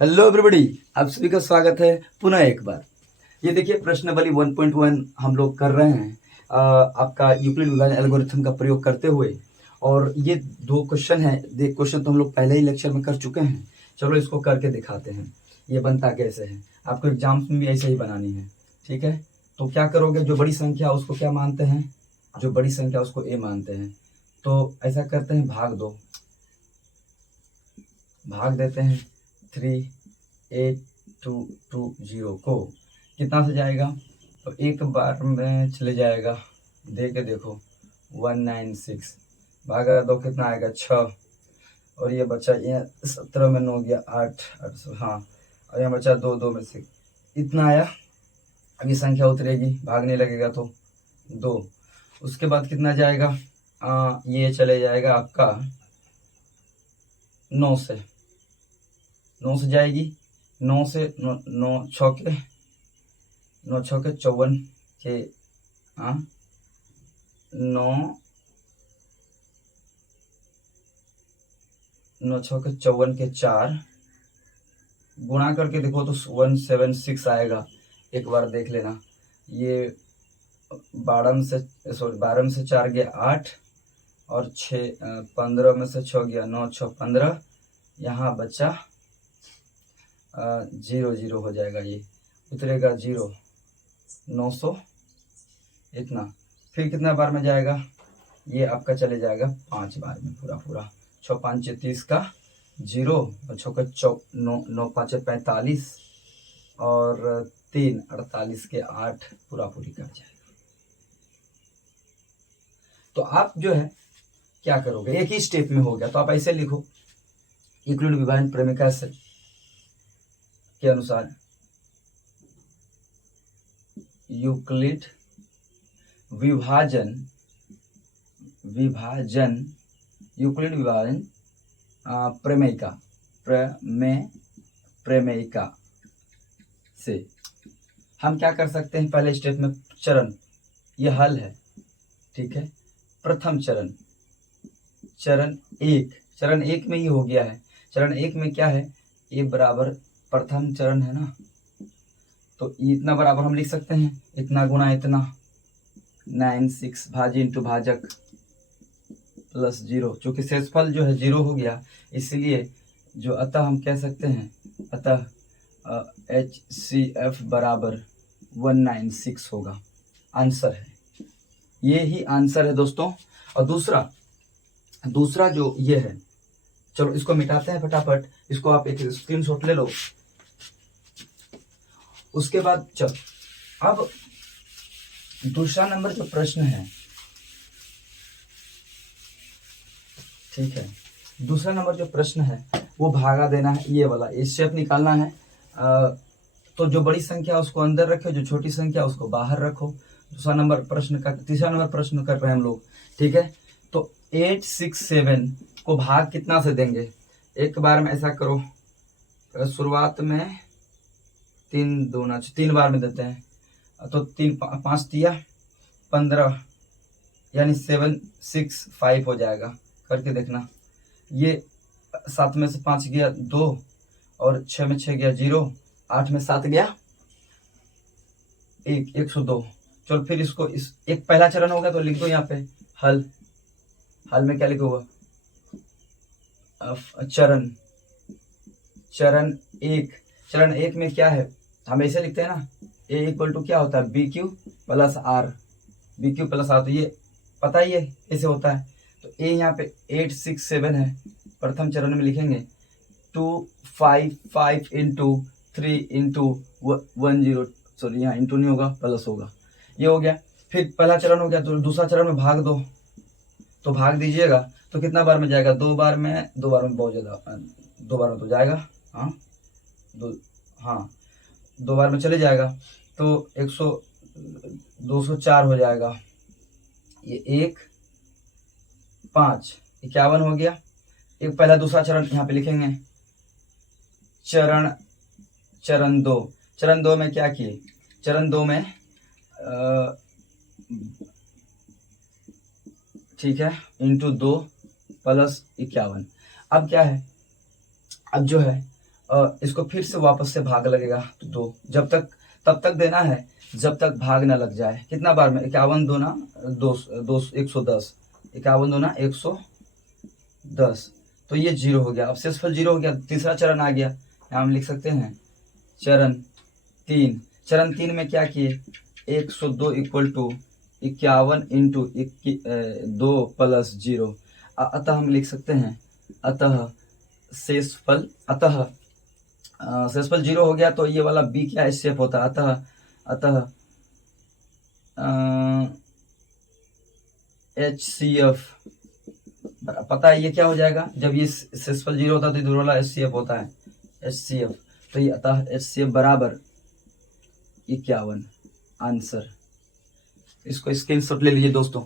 Hello everybody, आप सभी का स्वागत है पुनः एक बार। ये देखिए प्रश्नावली 1.1 हम लोग कर रहे हैं आपका यूक्लिड विभाजन एल्गोरिथम का प्रयोग करते हुए। और ये दो क्वेश्चन है, देख क्वेश्चन तो हम लोग पहले ही लेक्चर में कर चुके हैं। चलो इसको करके दिखाते हैं ये बनता कैसे है। आपको एग्जाम्स में भी ऐसे ही बनानी है, ठीक है। तो क्या करोगे, जो बड़ी संख्या उसको क्या मानते हैं, जो बड़ी संख्या उसको ए मानते हैं। तो ऐसा करते हैं, भाग देते हैं 38220 को। कितना से जाएगा, तो एक बार में चले जाएगा, दे के देखो 196 भागा दो कितना आएगा 6। और ये बचा, ये 17 में 9 गया 8 हाँ। और यहाँ बचा 2 2 में से इतना आया। अब ये संख्या उतरेगी, भागने लगेगा तो 2। उसके बाद कितना जाएगा, ये चले जाएगा आपका 9 से जाएगी। 9 से 9 छक्के 54 के 9 छक्के 54 के 4 गुणा करके देखो तो 176 आएगा। एक बार देख लेना, ये 12 में से 4 गया 8 और 6 15 में से 6 गया 9 6 15। यहाँ बचा 0 0 हो जाएगा, ये उतरेगा 0 900 इतना। फिर कितना बार में जाएगा, ये आपका चले जाएगा 5 बार में पूरा 6 5 30 का 0 और 6 9 5 45 और 3 48 के 8 पूरी कर जाएगा। तो आप जो है क्या करोगे, एक ही स्टेप में हो गया। तो आप ऐसे लिखो, यूक्लिड विभाजन प्रमेय से के अनुसार यूक्लिड विभाजन यूक्लिड विभाजन प्रमेयिका से हम क्या कर सकते हैं। पहले स्टेप में चरण, ये हल है, ठीक है। प्रथम चरण एक में ही हो गया है। चरण एक में क्या है, ए बराबर प्रथम चरण है ना, तो इतना बराबर हम लिख सकते हैं, इतना गुना इतना 96 भाजी इंटू भाजक प्लस 0। चूंकि शेषफल जो है 0 हो गया, इसलिए जो अतः हम कह सकते हैं, अतः HCF बराबर 196 होगा। आंसर है, ये ही आंसर है दोस्तों। और दूसरा जो ये है, चलो इसको मिटाते हैं फटाफट। इसको आप एक स्क्रीनशॉट ले लो। उसके बाद चल, अब दूसरा नंबर जो प्रश्न है, ठीक है, दूसरा नंबर जो प्रश्न है वो भागा देना है, ये वाला स्टेप निकालना है। तो जो बड़ी संख्या उसको अंदर रखो, जो छोटी संख्या उसको बाहर रखो। तीसरा नंबर प्रश्न कर रहे हैं हम लोग, ठीक है। तो 867 को भाग कितना से देंगे, एक बार में ऐसा करो, शुरुआत में 3 बार में देते हैं। तो 3 5 दिया 15 यानी 765 हो जाएगा। करके देखना, ये 7 में से 5 गया 2 और 6 में 6 गया 0, 8 में 7 गया 102। चलो फिर इसको एक पहला चरण होगा तो लिख दो यहाँ पे हल में क्या लिखोगा, चरण एक में क्या है, हम ऐसे लिखते हैं ना, ए इक्वल टू क्या होता है, बी क्यू प्लस आर। तो ये पता ही है कैसे होता है। तो ए यहाँ पे 867 है, प्रथम चरण में लिखेंगे 255 इंटू 3 इंटू 10, सॉरी यहाँ इंटू नहीं होगा प्लस होगा, ये हो गया। फिर पहला चरण हो गया, तो दूसरा चरण में भाग दो, तो भाग दीजिएगा तो कितना बार में जाएगा, 2 बार में बहुत ज्यादा, 2 बार में तो जाएगा, हाँ 2 बार में चले जाएगा तो 204 हो जाएगा। ये 1 5 51 हो गया। एक पहला दूसरा चरण यहाँ पे लिखेंगे, चरण दो में क्या किए, चरण 2 में ठीक है इंटू 2 प्लस 51। अब क्या है, अब जो है इसको फिर से वापस से भाग लगेगा तो 2, तब तक देना है जब तक भाग ना लग जाए। कितना बार में, 51 दूना 110, 51 दूना 110, तो ये 0 हो गया। अब शेषफल 0 हो गया, तीसरा चरण आ गया। यहाँ हम लिख सकते हैं चरण 3। चरण 3 में क्या किए, 102 इक्वल टू 51 इंटू 2 प्लस 0। अतः हम लिख सकते हैं अतः शेषफल 0 हो गया, तो ये वाला बी क्या स्टेप होता है, अतः HCF, पता है ये क्या हो जाएगा, जब ये शेषफल 0 होता है तो इधर वाला HCF होता है, HCF, तो ये अतः HCF बराबर 51 आंसर। इसको स्क्रीनशॉट ले लीजिए दोस्तों।